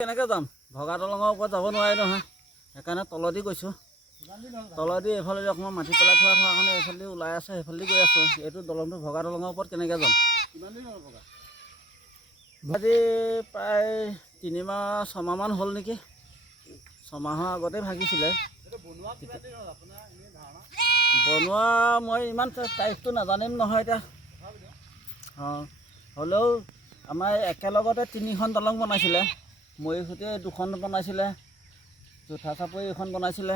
কেনেকৈ যাম? ভগা দলঙৰ ওপৰত যাব নোৱাৰি নহয়, সেইকাৰণে তলদি গৈছোঁ। তলদি এইফালে অকণমান মাটি পেলাই থোৱা কাৰণে এইফালে ওলাই আছে, সেইফালে গৈ আছোঁ। এইটো দলংটো ভগা দলঙৰ ওপৰত কেনেকৈ যাম? আজি প্ৰায় 3 মাহ 6 মাহমান হ'ল নেকি। 6 মাহৰ আগতে ভাগিছিলে। বনোৱা মই ইমান তাৰিখটো নাজানিম নহয় এতিয়া। হ'লেও আমাৰ একেলগতে 3খন দলং বনাইছিলে। মৰিখুঁটিয়ে 2খন বনাইছিলে, জোঠা চাপৰি এখন বনাইছিলে,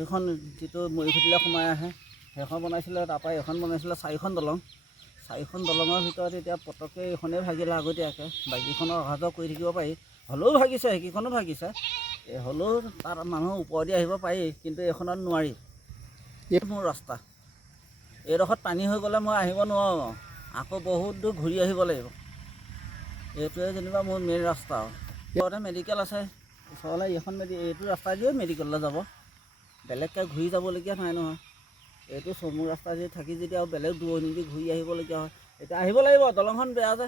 এইখন যিটো মৰিখুঁটিলৈ সোমাই আহে সেইখন বনাইছিলে। তাৰপৰা এখন বনাইছিলে 4খন দলং। 4খন দলঙৰ ভিতৰত এতিয়া পটককৈ এইখনেই ভাগিলে আগতীয়াকৈ। বাকীখনৰ অহা যোৱা কৰি থাকিব পাৰি, হ'লেও ভাগিছে, সেইকেইখনো ভাগিছে। হ'লেও তাত মানুহ ওপৰেদি আহিব পাৰি, কিন্তু এইখনত নোৱাৰি। এইটো মোৰ ৰাস্তা। এইডোখৰত পানী হৈ গ'লে মই আহিব নোৱাৰোঁ, আকৌ বহুত দূৰ ঘূৰি আহিব লাগিব। এইটোৱে যেনিবা মোৰ মেইন ৰাস্তা আৰু। ওচৰতে মেডিকেল আছে, ওচৰলৈ এইটো ৰাস্তা দিয়ে মেডিকেললৈ যাব, বেলেগকৈ ঘূৰি যাবলগীয়া নাই নহয়। এইটো চমু ৰাস্তা দি থাকি যেতিয়া আৰু বেলেগ দূৰণি দি ঘূৰি আহিবলগীয়া হয়, এতিয়া আহিব লাগিব। দলংখন বেয়া যে,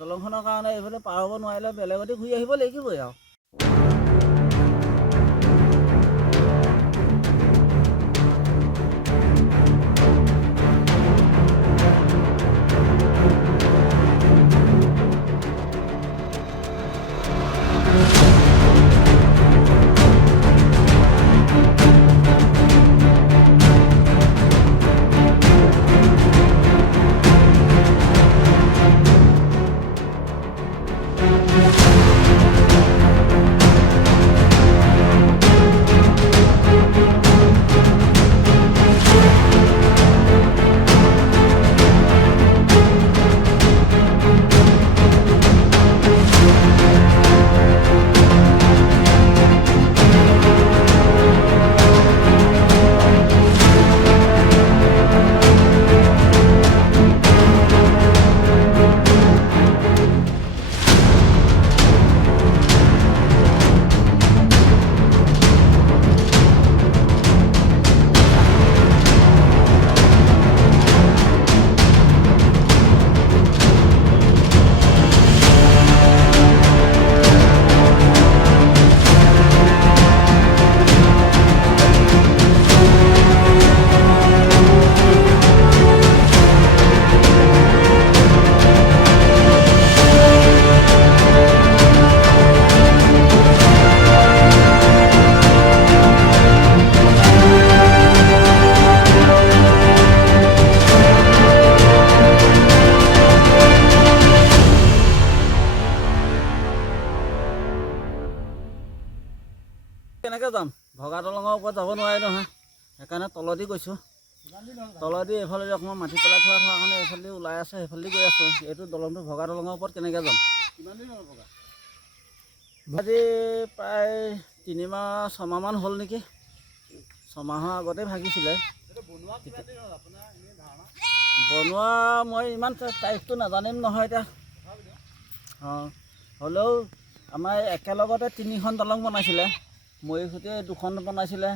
দলংখনৰ কাৰণে এইফালে পাৰ হ'ব নোৱাৰিলে বেলেগতে ঘূৰি আহিব লাগিবই আৰু। কেনেকৈ যাম? ভগা দলঙৰ ওপৰত যাব নোৱাৰি নহয়, সেইকাৰণে তলদি গৈছোঁ। তলদি এইফালে অকণমান মাটি পেলাই থোৱা কাৰণে এইফালে ওলাই আছে, সেইফালে গৈ আছোঁ। এইটো দলংটো ভগা দলঙৰ ওপৰত কেনেকৈ যাম? আজি প্ৰায় 3 মাহ 6 মাহমান হ'ল নেকি। 6 মাহৰ আগতে ভাগিছিলে। বনোৱা মই ইমান তাৰিখটো নাজানিম নহয় এতিয়া। হ'লেও আমাৰ একেলগতে 3খন দলং বনাইছিলে। মৰিখুঁটিয়ে 2খন বনাইছিলে,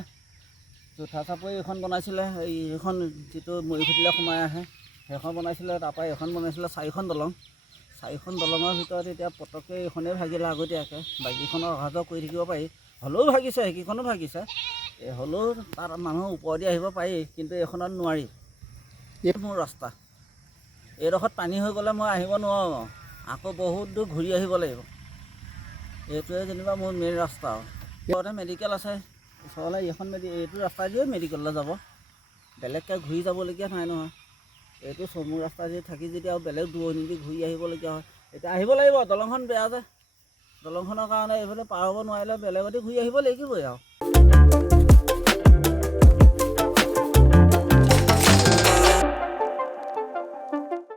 জোঠা চাপৰি এখন বনাইছিলে, এইখন যিটো মৰিখুঁটিলৈ সোমাই আহে সেইখন বনাইছিলে। তাৰপৰা এখন বনাইছিলে 4খন দলং। 4খন দলঙৰ ভিতৰত এতিয়া পটককৈ এইখনেই ভাগিলে আগতীয়াকৈ। বাকীখনৰ অহা যোৱা কৰি থাকিব পাৰি, হ'লেও ভাগিছে, সেইকেইখনো ভাগিছে। হ'লেও তাত মানুহ ওপৰেদি আহিব পাৰি, কিন্তু এইখনত নোৱাৰি। এইটো মোৰ ৰাস্তা। এইডোখৰত পানী হৈ গ'লে মই আহিব নোৱাৰোঁ, আকৌ বহুত দূৰ ঘূৰি আহিব লাগিব। এইটোৱে যেনিবা মোৰ মেইন ৰাস্তা আৰু। ওচৰতে মেডিকেল আছে, ওচৰলৈ এইটো ৰাস্তা দিয়ে মেডিকেললৈ যাব, বেলেগকৈ ঘূৰি যাবলগীয়া নাই নহয়। এইটো চমু ৰাস্তা দি থাকি যেতিয়া আৰু বেলেগ দূৰণি দি ঘূৰি আহিবলগীয়া হয়, এতিয়া আহিব লাগিব। দলংখন বেয়া যে, দলংখনৰ কাৰণে এইফালে পাৰ হ'ব নোৱাৰিলে বেলেগতে ঘূৰি আহিব লাগিবই আৰু।